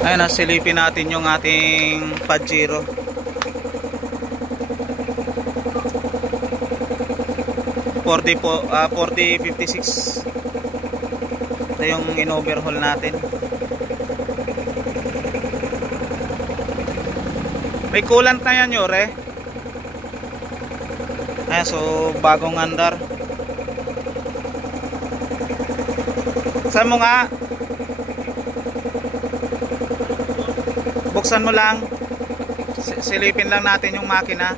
Ayun, silipin natin yung ating Pajero. 4056. Ito yung in-overhaul natin. May coolant na yan, Yore. Ayan, so bagong andar. Saan mo nga? Buksan mo lang. Silipin lang natin yung makina.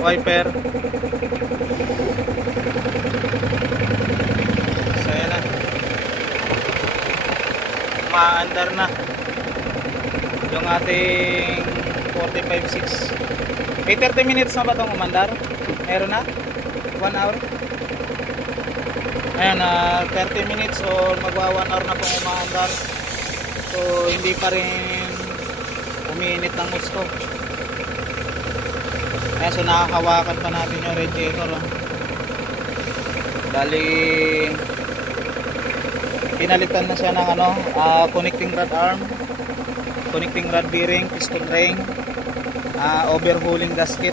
Wiper. So yan na. Maandar na yung ating 45.6. May 30 minutes na ba itong umandar? Meron na? 1 hour? Ayan, 30 minutes or magwa 1 hour na pong umandar. So hindi pa rin umiinit ng gusto. Ayan, so nakakawakan pa natin yung radiator, oh. Dali pinalitan na siya ng connecting rod arm, connecting rod bearing, piston ring, overhauling gasket.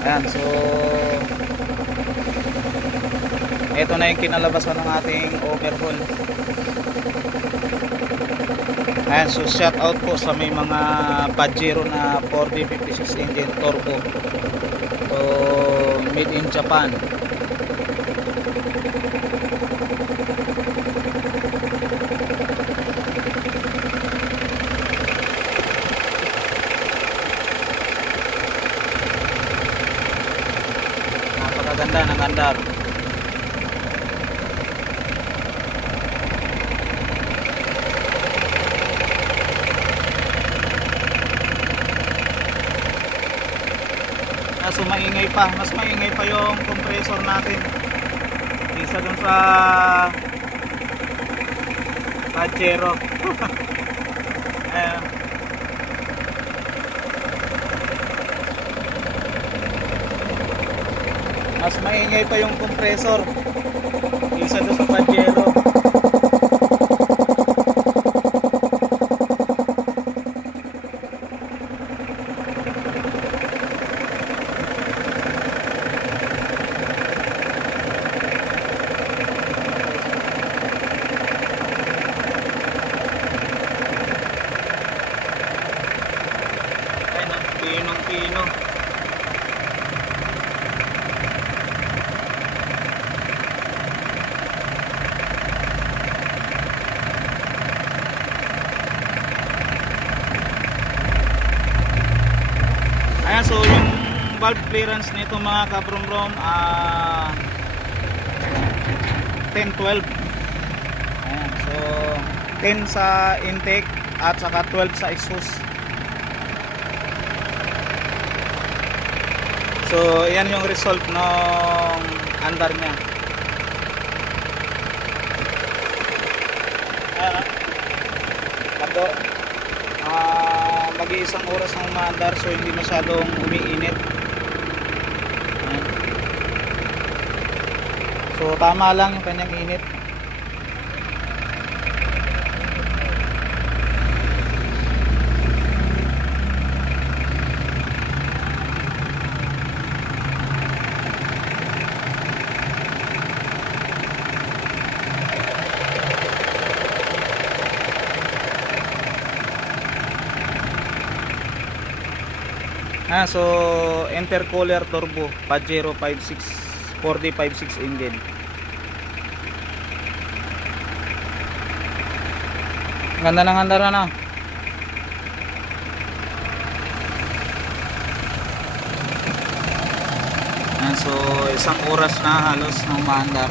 Ayan, so ito na yung kinalabasan ng ating overhaul. Ayan, so shout out po sa may mga Pajero na 4056 engine turbo. So made in Japan. Napakaganda ng andar. So maingay pa, mas maingay pa yung compressor natin isa dun sa Pajero. Ayan. Mas maingay pa yung compressor isa dun sa Pajero. Pinong-pino. Ayan, so yung valve clearance nito mga kabrom-brom 10-12. Ayan, so 10 sa intake at saka 12 sa exhaust. So yan yung result ng andar niya. Kato mag-iisang oras ng umaandar, so hindi masyadong umiinit. So tama lang yung kanyang init. So intercooler turbo Pajero 4056 engine. Ganda ng andar na. So isang oras na halos ng maandar.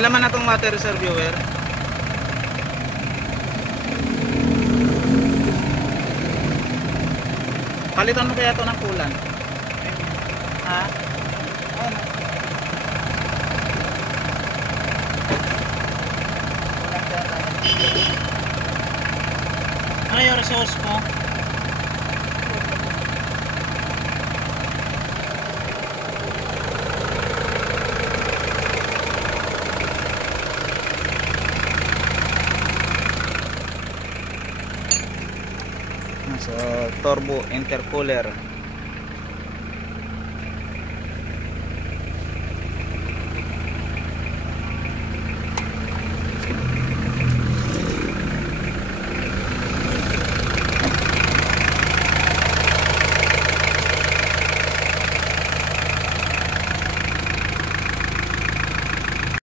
Ilan man na itong water reservoir? Palitan mo kaya ito ng coolant? Ha? Ano yung resource mo? Sa turbo intercooler.